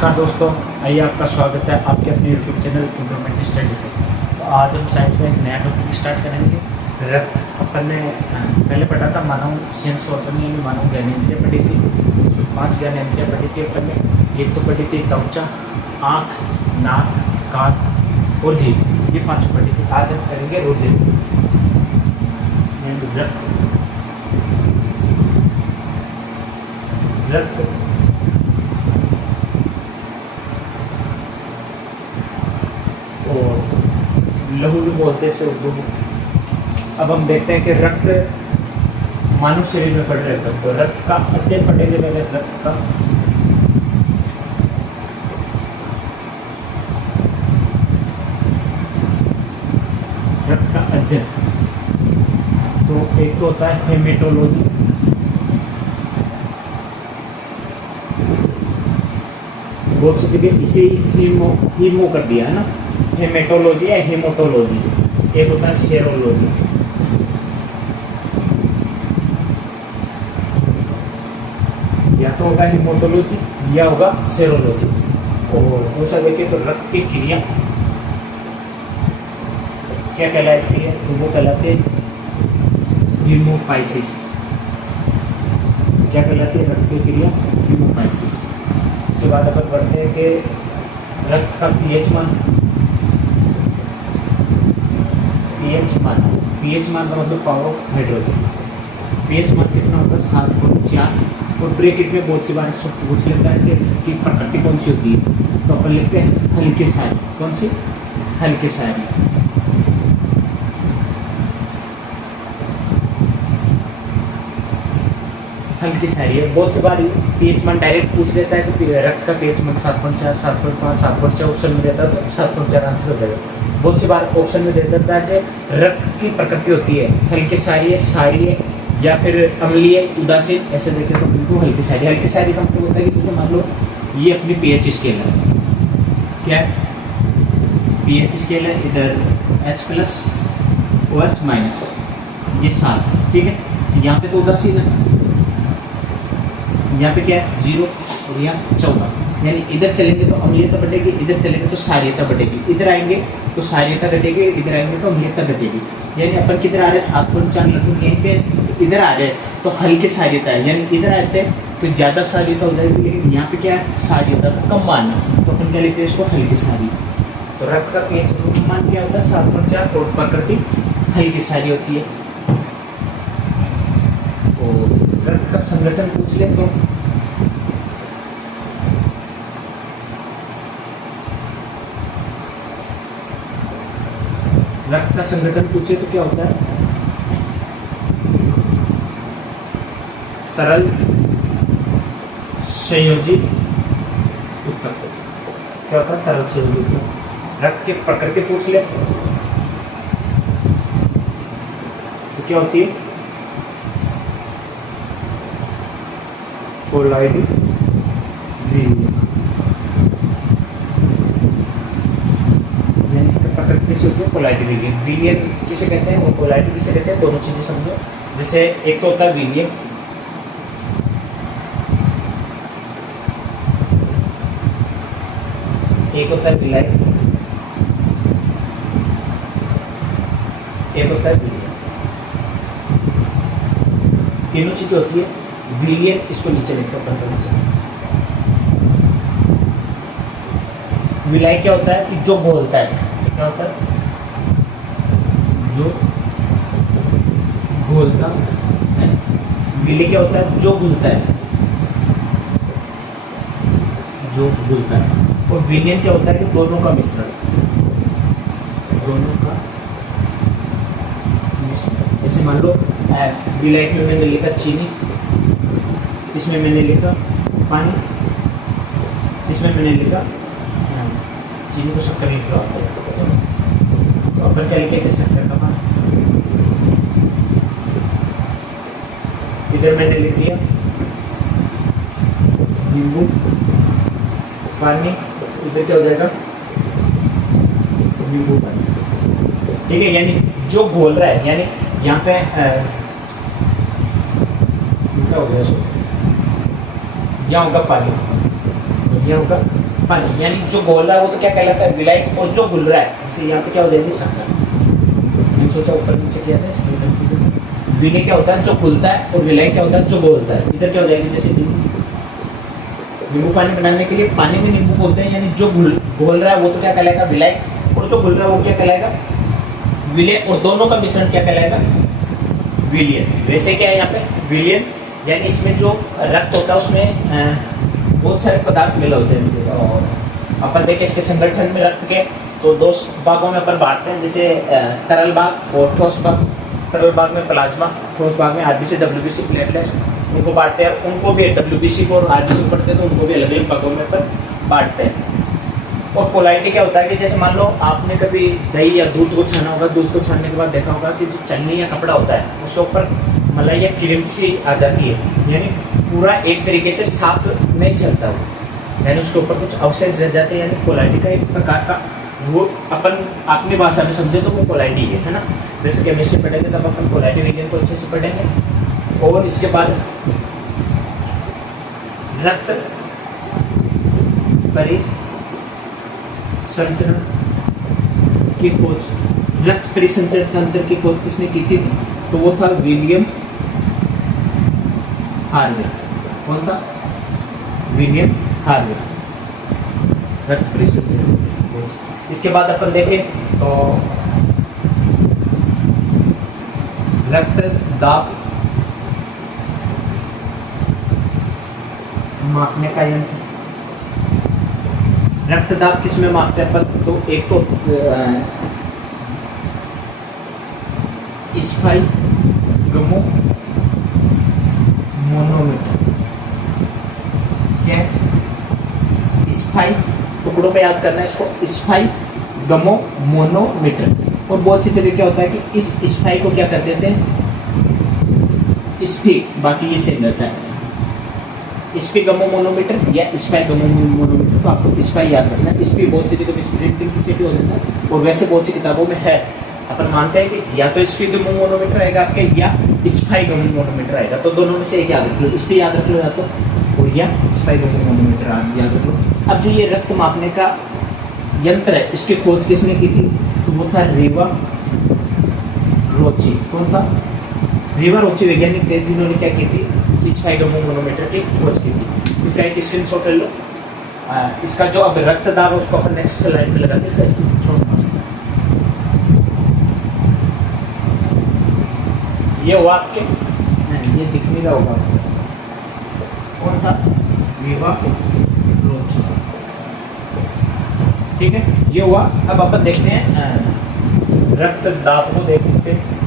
नमस्कार दोस्तों, आइए आपका स्वागत है आपके अपने यूट्यूब चैनल इम्प्रूवमेंट स्टडी पे। तो आज हम साइंस में एक नया टॉपिक स्टार्ट करेंगे। अपन ने पहले पढ़ा था मानव सेंस ऑर्गन यानी मानव ज्ञानेंद्रियाँ पढ़ी थी। 5 ज्ञानेंद्रियाँ पढ़ी थी अपन ने। एक तो पढ़ी थी त्वचा, आँख, नाक, कान और जीभ, ये 5 पढ़ी थी। आज हम करेंगे रुधिर रक्त और लहू भी बोलते से उर्दू में। अब हम देखते हैं कि रक्त मानव शरीर में पड़ रहे हैं, तो रक्त का अध्ययन पढ़ेंगे पहले। रक्त का अध्ययन तो एक तो होता है हेमेटोलॉजी, बहुत सी जगह इसे हीमो कर दिया है ना, हेमेटोलॉजी या हेमोटोलॉजी। एक होता है सेरोलॉजी। या तो होगा हेमोटोलॉजी या होगा सेरोलॉजी। और दूसरा देखिए तो रक्त की क्रिया क्या कहलाती है, तो वो कहलाती है हीमोपाइसिस। क्या कहलाती है रक्त की क्रिया? हीमोपाइसिस। इसके बाद अपन बढ़ते हैं कि रक्त का पीएच मान का मतलब पावर ऑफ हाइड्रोजन। पीएच मान कितना होता है? 7.4। और ब्रैकेट में बहुत सी बार इसको पूछ लेता है कि इसकी प्रकृति कौन सी होती है, तो अपन लिखते हैं हल्के सारी। कौन सी? हल्के सारी। हल्की सारी है। बहुत सी बार पीएच मान डायरेक्ट पूछ लेता है तो रक्त का पीएच मान 7.4, 7.5, 7.4 ऑप्शन में देता है तो 7.4 आंसर हो जाएगा। बहुत सी बार ऑप्शन में दे देता है कि रक्त की प्रकृति होती है हल्की सारी है, क्षारीय या फिर अम्लीय, उदासीन। ऐसे देखें तो बिल्कुल हल्की सारी। हल्की सारी का मतलब होता है कि जैसे मान लो ये अपनी पीएच स्केल है। क्या है? पीएच स्केल है। इधर H+ OH-, ये 7, ठीक है। यहाँ पे तो उदासीन है, यहाँ पे क्या है? 0 और यहाँ 14। यानी इधर चलेंगे तो अम्लीयता बढ़ेगी, इधर चलेंगे तो क्षारीयता बढ़ेगी। इधर आएंगे तो क्षारीयता घटेगी, इधर आएंगे तो अम्लीयता घटेगी। यानी अपन किधर आ रहे हैं? 7.4 लगभग यहीं पे। तो इधर आ रहे हैं तो हल्की क्षारीयता है, यानी इधर आते हैं तो ज़्यादा क्षारीयता हो जाएगी। लेकिन यहाँ पे क्या है? क्षारीयता का कम मान है, तो अपन क्या लिखते हैं इसको? हल्की क्षारीय। तो रक्त का पीएच मान क्या होता है? 7.4 और प्रकृति हल्की क्षारीय होती है। और रक्त का संगठन पूछ ले तो रक्त का संगठन पूछे तो क्या होता है? तरल संयोजी ऊतक। क्या होता है? तरल संयोजी ऊतक। रक्त की प्रकृति पूछ ले तो क्या होती है? कोलाइडी विलियन। किसे होती है? कोलाइडी विलियन। विलियन किसे कहते हैं? वो कोलाइडी किसे कहते हैं? दोनों चीजें समझो। जैसे एक तो होता है विलियन, एक होता है विलाय, एक होता है विलियन। तीनों चीजें होती है। विलियन इसको नीचे लिखते हैं। विलाय क्या होता है? कि जो बोलता है। क्या होता है? जो घोलता है। विलय क्या होता है? जो घुलता है, जो घुलता है। और विलियन क्या होता है? कि दोनों का मिश्रण, दोनों का मिश्रण। जैसे मान लो विलय में मैंने लिखा चीनी, इसमें मैंने लिखा पानी, इसमें मैंने लिखा चीनी को शक्कर लिख लो। तो अपन क्या लिखे थे? शक्कर का पानी। इधर मैंने लिख दिया नींबू पानी, इधर क्या हो जाएगा? नींबू पानी, ठीक है। यानी जो घोल रहा है, यानी यहाँ पे क्या हो गया? यहाँ होगा पानी, यहाँ होगा पानी, यानी जो घोल रहा है वो तो क्या कहलाता है विलायक, और जो घुल रहा है जैसे यहाँ पे क्या हो जाएगी शक्कर। मैंने सोचा ऊपर नीचे किया था इसलिए कंफ्यूजन। विनय क्या होता है जो घुलता है, और विलायक क्या होता है जो घोलता है। इधर क्या हो जाएगी जैसे नींबू पानी बनाने के लिए पानी में नींबू बोलते हैं, यानी जो घोल रहा है वो तो क्या कहलाएगा विलायक, और जो घुल रहा है वो क्या कहलाएगा विलय, और दोनों का मिश्रण क्या कहलाएगा विलयन। वैसे क्या है यहाँ पे विलयन, यानी इसमें जो रक्त होता है उसमें बहुत सारे पदार्थ मिले होते हैं। और अपन देखें इसके संगठन में रक्त के तो दो भागों में अपन बांटते हैं, जैसे तरल भाग और ठोस भाग। तरल भाग में प्लाज्मा, ठोस भाग में आरबीसी डब्ल्यूबीसी प्लेटलेट्स, उनको बांटते हैं। उनको भी डब्ल्यूबीसी को और आरबीसी को पढ़ते हैं तो उनको भी अलग अलग भागों में अपन बांटते हैं। और पोलारिटी क्या होता है कि जैसे मान लो आपने कभी दही या दूध को छाना होगा, दूध को छानने के बाद देखा होगा कि जो चन्नी या कपड़ा होता है उसके ऊपर मलाई या क्रीम सी आ जाती है, यानी पूरा एक तरीके से साफ नहीं चलता वो, यानी उसके ऊपर कुछ अवशेष रह जाते हैं, यानी पोलारिटी का एक प्रकार का वो अपन अपनी भाषा में समझे तो वो पोलारिटी है ना। वैसे केमिस्ट्री पढ़ेंगे तब अपन पोलारिटी विज्ञान को अच्छे से पढ़ेंगे। और इसके बाद रक्त परिसंचरण की खोज, रक्त परिसंचरण तंत्र की खोज किसने की थी? तो वो था विलियम हार्वे। कौन था? विलियम हार्वे, रक्त परिसंचरण। इसके बाद अपन देखें तो रक्त दाब मापने का यंत्र। रक्त दाब किस में मापते हैं अपन? तो एक तो स्पाइगमोमोमीटर। क्या है? स्पाई, टुकड़ों पे याद करना है इसको, स्पाइगमोमोमीटर। और बहुत सी जगह क्या होता है कि इस स्पाई को क्या कर देते हैं स्पीक, बाकी ये सेम रहता है स्पीगमोमोमीटर या स्पाइगमोमोमीटर। तो आपको स्पाई याद रखना है। स्पी बहुत सी जगह प्रिंटिंग की सिटी हो जाता है, और वैसे बहुत सी किताबों में है। अपन मानते हैं कि या तो स्पीगमोमोमीटर आएगा आपके या स्पाइगमोमोमीटर आएगा, तो दोनों में से एक याद रख लो, स्पी याद रख लो या तो, और या स्पाइगमोमोमीटर याद रख लो। अब जो ये रक्त मापने का यंत्र है इसकी खोज किसने की थी? तो वो था रीवा रोची। कौन था? रीवा रोची वैज्ञानिक थे जिन्होंने क्या की थी? स्पाइगमोमोमीटर की खोज की थी। इसका एक स्क्रीनशॉट ले लो। इसका जो अब रक्त दाब है उसको अपन नेक्स्ट स्लाइड में लगाते हैं। इसका स्क्रीनशॉट ये हुआ आपके, नहीं ये दिख नहीं रहा होगा। कौन था? रीवा रोची। ठीक है, ये हुआ। अब अपन देखते हैं रक्त दाब को देखते हैं।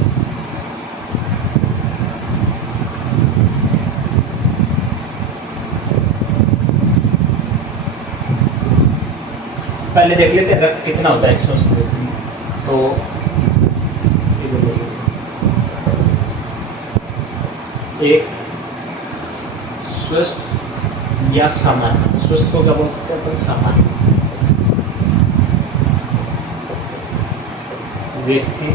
पहले देख लेते हैं रक्त कितना होता है 180। तो एक स्वस्थ या सामान्य, स्वस्थ को क्या बोल सकते हैं अपन? सामान्य व्यक्ति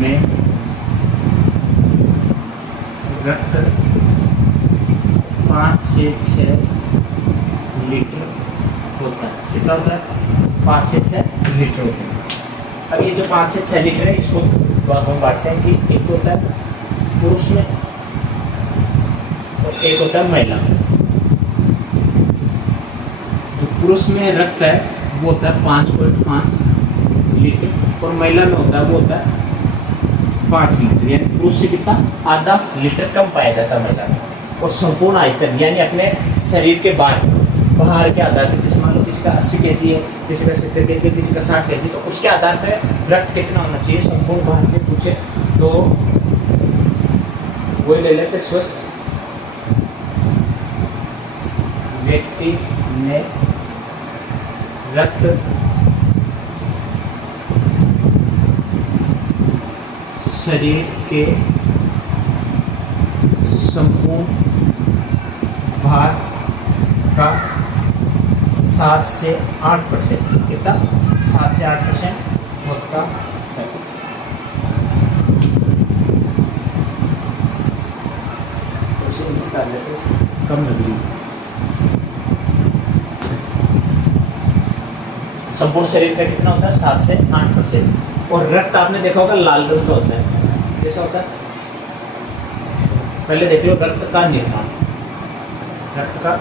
में रक्त 5 से 6 लीटर होता है। कितना होता है? 5 से 6 लीटर होता है। अब ये जो 5 से 6 लीटर है इसको भागों में बांटते हैं कि एक होता है पुरुष में और एक होता है महिला में। जो पुरुष में रक्त है वो होता है 5.5 लीटर, और महिला में होता है वो होता है 5 लीटर, यानी पुरुष से कितना? आधा लीटर कम पाया जाता है महिला में। और संपूर्ण आयतन यानी अपने शरीर के बाहर के आधार पर, जैसे मान लो किसी का 80 kg है, किसी का 70 kg है, किसी का 60 kg, तो उसके आधार पर रक्त कितना होना चाहिए संपूर्ण बाहर के पूछे तो वही ले लेते। स्वस्थ व्यक्ति में रक्त शरीर के संपूर्ण भार का 7 से 8%, कितना? 7 से 8% होता है। ऑप्शन निकाल लेते हैं, कम लग रही है। संपूर्ण शरीर का कितना होता है 7 से 8%। और रक्त आपने देखा होगा लाल रंग का होता है, कैसा होता है? पहले देख लो रक्त का निर्माण, रक्त का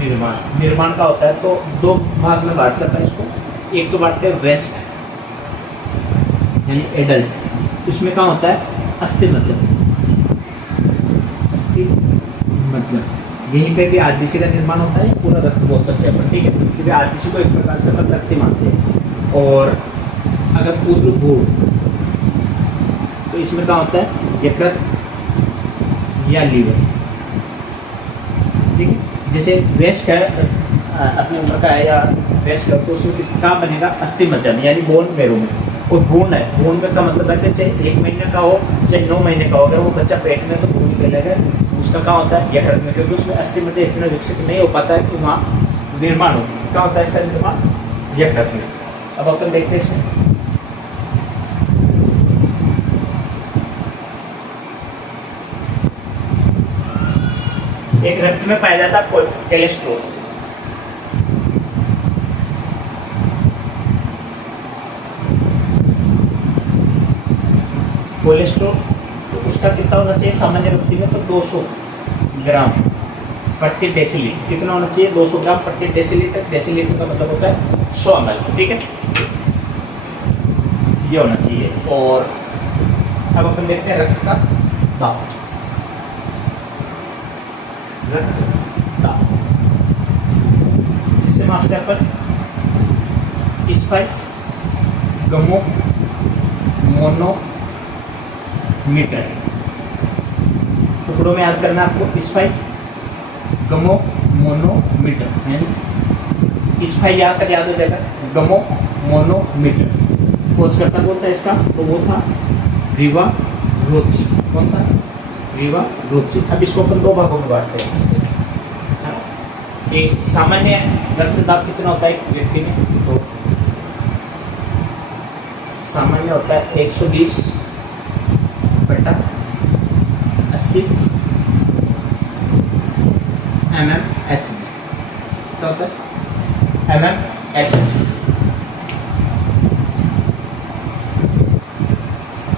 निर्माण का होता है तो दो भाग में बांट करता है इसको। एक तो बांटते हैं वेस्ट यानी एडल्ट, इसमें क्या होता है अस्थि मज्जा, अस्थि मज्जा, यहीं पे भी आरबीसी का निर्माण होता है, पूरा रक्त बोल सकते हैं अपन, ठीक है, क्योंकि आरबीसी को एक प्रकार से अपन रक्त ही मानते हैं। और अगर पूछ लो भूड़ तो इसमें क्या होता है यकृत या लीवर, ठीक है। जैसे वेस्ट है अपनी उम्र का है या वेस्ट है तो उसमें क्या बनेगा अस्थि मज्जा में यानी बोन मेरो में। और भ्रूण है, भ्रूण में का मतलब है कि चाहे 1 महीने का हो चाहे 9 महीने का हो, अगर वो बच्चा पेट में तो भ्रूण निकलेगा, उसका क्या होता है यकृत में, क्योंकि उसमें अस्थि मज्जा इतना विकसित नहीं हो पाता है कि वहाँ निर्माण हो। क्या होता है इसका निर्माण यकृत में। अब अपन देखते हैं इसमें एक रक्त में पाया जाता है कोलेस्ट्रॉल, कोलेस्ट्रॉल तो उसका कितना होना चाहिए सामान्य व्यक्ति में, तो 200 ग्राम प्रति डेसीलीटर। कितना होना चाहिए 200 ग्राम प्रति डेसीलीटर। डेसीलीटर का मतलब होता है 100 ml, ठीक है, ये होना चाहिए। और अब अपन देखते हैं रक्त का दाब, रक्त दाब जिससे मापते हैं अपन स्पाइस गमो मोनो मीटर, टुकड़ों में याद करना आपको स्पाइक गमो मोनो मीटर, यानी स्पाइक यहाँ तक याद हो जाएगा, गमो मोनो मीटर। खोज करता कौन था इसका, तो वो था रीवा रोची। कौन था? रीवा रोची। अब इसको अपन 2 भागों में बांटते हैं कि सामान्य रक्तदाब कितना होता है एक व्यक्ति में, तो सामान्य होता है 120/80 mmHg। क्या होता है mmHg।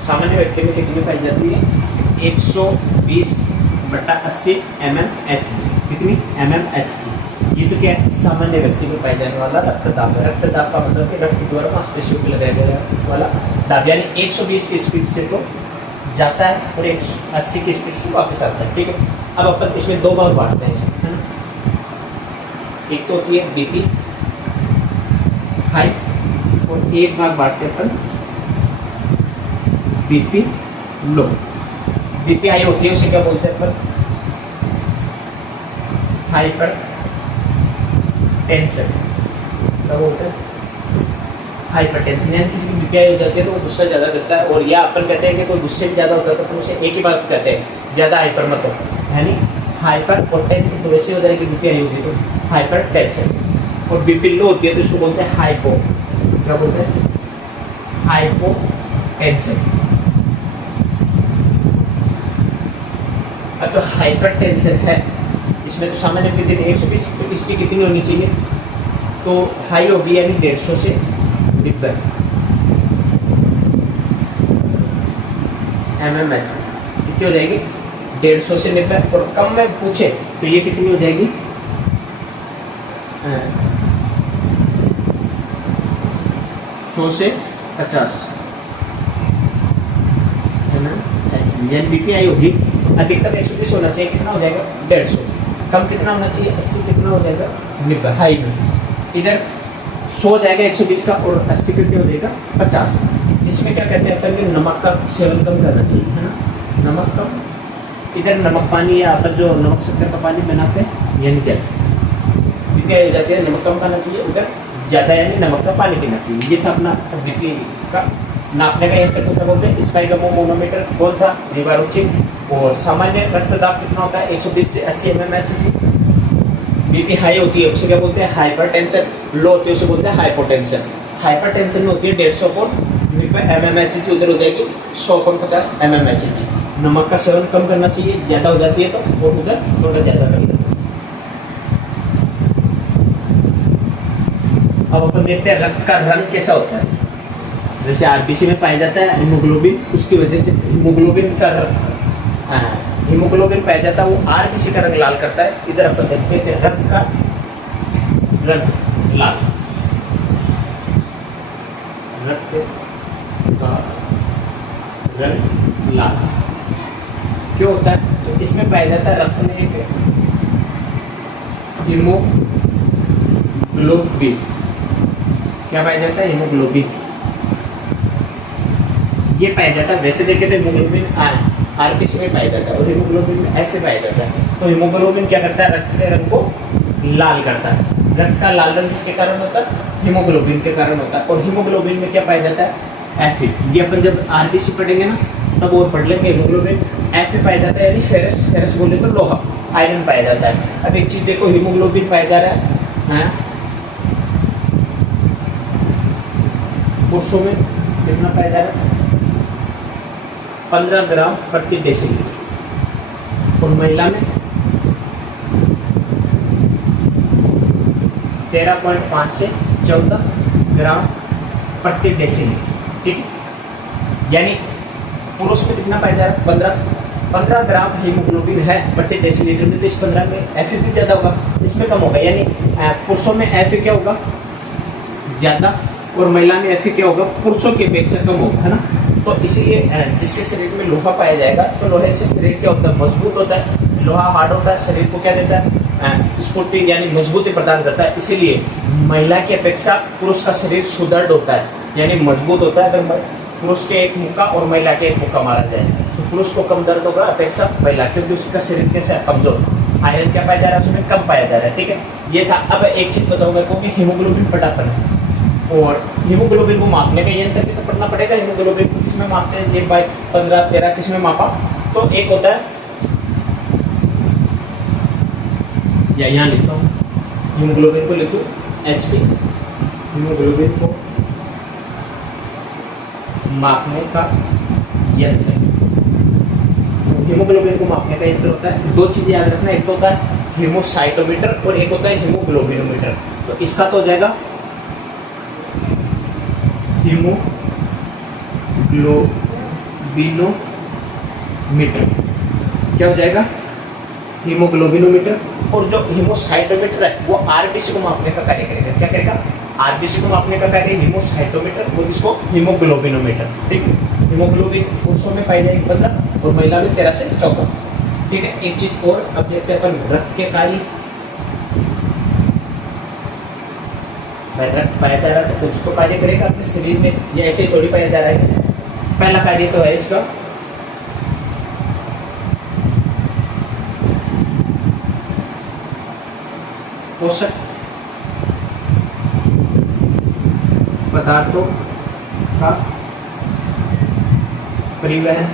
सामान्य व्यक्ति में कितनी पाई जाती है 120/80 mmHg। कितनी mmHg। ये तो क्या है सामान्य व्यक्ति में पाए जाने वाला रक्तदाब है। रक्तदाब का मतलब कि रक्त द्वारा मांसपेशियों में लगाया जाने वाला दाब, यानी 120 की स्पीड से तो जाता है और 180 की स्पीड से वापस आता है, ठीक है। अब अपन इसमें 2 भाग बांटते हैं इसमें, है ना। एक तो होती है बीपी हाई और एक भाग बांटते हैं अपन बीपी लो। बीपी हाई होती है उसे क्या बोलते हैं अपन हाइपर टेंशन। क्या बोलते हैं हाइपर टेंशन, यानी किसी की बीपी हाई हो जाती है तो वो गुस्सा ज़्यादा करता है, और या अपन कहते हैं कि कोई गुस्से में ज़्यादा होता है तो अपन उसे एक ही बात कहते हैं ज़्यादा हाइपर मत हो, यानी हाइपर और टेंशन तो वैसे हो जाएगी बीपी हाई होगी तो हाइपर टेंशन। और बीपी लो होती है तो इसको बोलते हैं हाइपो। क्या बोलते हैं हाइपो टेंशन। अब जो हाइपर टेंशन है इसमें तो सामान्य वृद्धि 120, तो इसकी कितनी होनी चाहिए, तो हाई होगी यानी 150 से 90 mmHg। कितनी हो जाएगी 150 से 90। और कम में पूछे तो ये कितनी हो जाएगी 100 से 50 mmHg। यानी बीपीआई होगी अधिकतम 120 होना चाहिए, कितना हो जाएगा 150। कम कितना होना चाहिए 80, कितना हो जाएगा 90 हाई में। इधर 100 हो जाएगा 120 का और 80 कितने हो जाएगा 50। इसमें क्या कहते हैं अपन कि नमक का सेवन कम करना चाहिए, है ना, नमक कम। इधर नमक पानी या अपन जो नमक शक्कर का पानी बनाते हैं यानी क्या बीपीआई हो जाती है, नमक कम खाना चाहिए, उधर ज़्यादा यानी नमक का पानी पीना चाहिए। ये था अपना बीपी का नापने का यंत्र को क्या बोलते हैं स्पाइगमोनोमीटर। कौन था रीवारोचिक। और सामान्य रक्तदाब कितना होता है 120 से 80 mmHg। बीपी हाई होती है उसे क्या बोलते हैं हाइपरटेंशन। लो होती है उसे बोलते हैं हाइपोटेंशन। हाइपरटेंशन में होती है 150 mmHg, उधर हो जाएगी 100/50 mmHg। नमक का सेवन कम करना चाहिए, ज़्यादा हो जाती है तो और उधर थोड़ा ज़्यादा कर लेना चाहिए। अब अपन देखते हैं रक्त का रंग कैसा होता है। जैसे आरबीसी में पाया जाता है हीमोग्लोबिन, उसकी वजह से हीमोग्लोबिन का हीमोग्लोबिन पाया जाता है वो आरबीसी का रंग लाल करता है। इधर अपन देखते हैं रक्त का रंग लाल, रक्त का रंग लाल क्यों होता है? तो इसमें पाया जाता है रक्त में एक हीमोग्लोबिन, क्या पाया जाता है? हीमोग्लोबिन ये पाया जाता है। वैसे देखें तो हीमोग्लोबिन आरबीसी में पाया जाता है और हीमोग्लोबिन में एफ में पाया जाता है। तो हीमोग्लोबिन क्या करता है? रक्त के रंग को लाल करता है। रक्त का लाल रंग किसके कारण होता है? हीमोग्लोबिन के कारण होता है। और हीमोग्लोबिन में क्या पाया जाता है? एफ। ये अपन जब आरबीसी पढ़ेंगे ना तब और पढ़ लेंगे। हीमोग्लोबिन एफ में पाया जाता है, यानी फेरस, फेरस बोले तो लोहा, आयरन पाया जाता है। अब एक चीज देखो, हीमोग्लोबिन पाया जा रहा है पुरुषों में कितना पाया जा रहा है? 15 ग्राम प्रति डेसीलीटर और महिला में 13.5 से 14 ग्राम प्रति डेसीलीटर। ठीक है, यानी पुरुष में कितना पाया जा रहा है? 15 ग्राम हीमोग्लोबिन है प्रति डेसीलीटर में। तो इस 15 में एफ भी ज़्यादा होगा, इसमें कम होगा। यानी पुरुषों में एफ क्या होगा? ज़्यादा, और महिला में एफ क्या होगा? पुरुषों की अपेक्षा कम होगा, है ना। तो इसीलिए जिसके शरीर में लोहा पाया जाएगा तो लोहे से शरीर क्या होता है? मजबूत होता है। लोहा हार्ड होता है, शरीर को क्या देता है? स्फूर्ति यानी मजबूती प्रदान करता है। इसीलिए महिला की अपेक्षा पुरुष का शरीर सुदृढ़ होता है, यानी मजबूत होता है। अगर पुरुष के एक मुक्का और महिला के एक मुक्का मारा जाए तो पुरुष को कम दर्द होगा अपेक्षा महिला, क्योंकि उसका शरीर कैसा है? कमजोर। आयरन क्या पाया जा रहा है? उसमें कम पाया जा रहा है। ठीक है, ये था। अब एक चीज बताऊँ मेरे को कि हीमोग्लोबिन पटापन है, और हीमोग्लोबिन को मापने का यंत्र भी तो पढ़ना पड़ेगा। हीमोग्लोबिन को किसमें मापते हैं? 1/15-13 किसमें मापा? तो एक होता है, या यहाँ लिखता हूँ, हीमोग्लोबिन को लिखूँ HP, हीमोग्लोबिन को मापने का यंत्र। हीमोग्लोबिन को मापने का यंत्र होता है, दो चीजें याद रखना, एक तो होता है हीमोसाइटोमीटर और एक होता है हीमोग्लोबिनोमीटर। तो इसका तो हो जाएगा हीमोग्लोबिनोमीटर, क्या हो जाएगा? हीमोग्लोबिनोमीटर। और जो हीमोसाइटोमीटर है वो आरबीसी को मापने का कार्य करेगा। क्या करेगा? आरबीसी को मापने का कार्य हीमोसाइटोमीटर, और इसको हीमोग्लोबिनोमीटर। ठीक है, हीमोग्लोबिन पुरुषों में पाई जाएगी 15 और महिला में 13 से 14। ठीक है, एक चीज और अब देखते हैं अपन रक्त के कार्य। रक्त पाया जा रहा है तो कुछ तो कार्य करेगा अपने शरीर में, ये ऐसे ही थोड़ी पाया जा रहा है। पहला कार्य तो है इसका पोषक पदार्थों का परिवहन।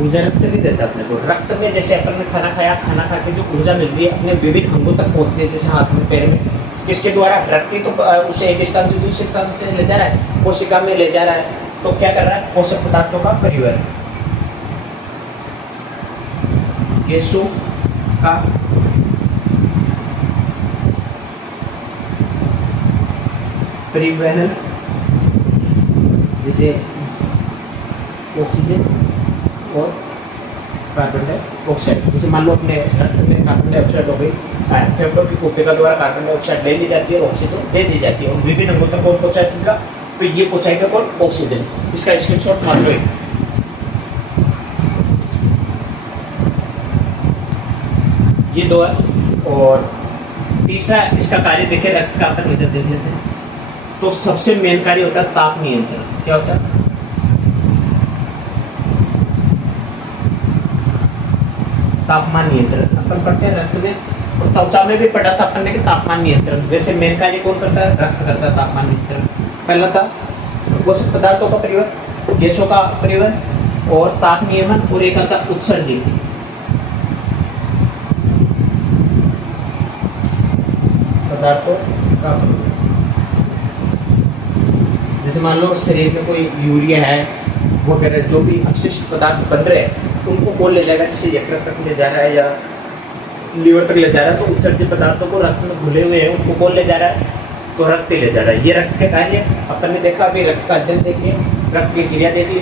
ऊर्जा रक्त नहीं देता अपने को। रक्त में जैसे अपन ने खाना खाया, खाना खा के जो ऊर्जा मिल रही है अपने विभिन्न अंगों तक पहुंच रही है, जैसे हाथ में, पैर में, किसके द्वारा? रक्त ही तो उसे एक स्थान से दूसरे स्थान से ले जा रहा है, कोशिका में ले जा रहा है। तो क्या कर रहा है? पोषक पदार्थों का परिवहन। गैसों का परिवहन, जैसे ऑक्सीजन और कार्बन डाइऑक्साइड। जैसे मान लो अपने रक्त में कार्बन डाइऑक्साइड हो गई, फेफड़ों की कोशिका द्वारा कार्बन डाइऑक्साइड ले ली जाती है, ऑक्सीजन दे दी जाती है, और विभिन्न अंगों तक कौन पहुंचाएगा? तो ये पहुंचाएगा कौन? ऑक्सीजन। इसका स्क्रीनशॉट मार लो। ये दो है। और तीसरा इसका कार्य देखें, रक्त का अपन इधर देख लेते हैं। तो सबसे मेन कार्य होता है ताप नियंत्रण। क्या होता है? तापमान नियंत्रण। अपन पढ़ते हैं रक्त में, और त्वचा में भी पढ़ा था अपन ने कि तापमान नियंत्रण। वैसे मेन कार्य कौन करता है? रक्त करता है तापमान नियंत्रण। पहला था पोषक पदार्थों का परिवहन, गैसों का परिवहन और ताप नियमन, और एक आता उत्सर्जित पदार्थों का परिवहन। जैसे मान लो शरीर में कोई यूरिया है, वगैरह जो भी अपशिष्ट पदार्थ बन रहे हैं उनको कौन ले जाएगा, जैसे यकृत तक ले जा रहा है या लीवर तक ले जा रहा है, तो उत्सर्जित पदार्थों को रक्त में घुले हुए हैं उनको कौन ले जा रहा है, तो रक्त ही ले जा रहा है। ये रक्त के कार्य अपन ने देखा, अभी रक्त का अध्ययन देख लिया, रक्त की क्रिया देख ली,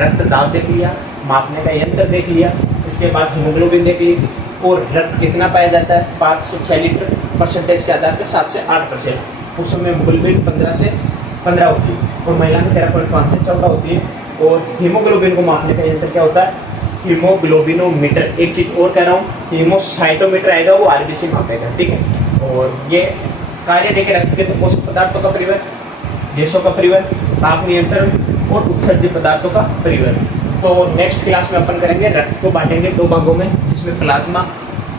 रक्त दाब देख लिया, मापने का यंत्र देख लिया, इसके बाद हीमोग्लोबिन देख ली, और रक्त कितना पाया जाता है 5 से 6 लीटर, परसेंटेज के आधार पर 7 से 8%, पुरुषों में हीमोग्लोबिन 15 होती है और महिला में 13.5 से 14 होती है। और हीमोग्लोबिन को मापने का यंत्र क्या होता है, हीमोग्लोबिनोमीटर। एक चीज और कह रहा हूँ, हीमोसाइटोमीटर आएगा वो आरबीसी मापेगा, ठीक है। और ये कार्य देखे रक्त के तो पोषक पदार्थों का परिवहन, गैसों का परिवहन, ताप नियंत्रण और उत्सर्जित पदार्थों का परिवहन। तो नेक्स्ट क्लास में अपन करेंगे, रक्त को बांटेंगे 2 भागों में, जिसमें प्लाज्मा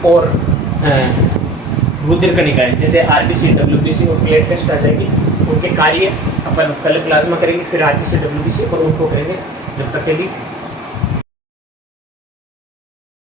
और रुधिर कणिकाएं, जैसे आरबीसी, डब्ल्यूबीसी और प्लेटलेट्स आ जाएगी, उनके कार्य अपन पहले प्लाज्मा करेंगे, फिर आरबीसी, डब्ल्यूबीसी और उनको करेंगे जब तक के लिए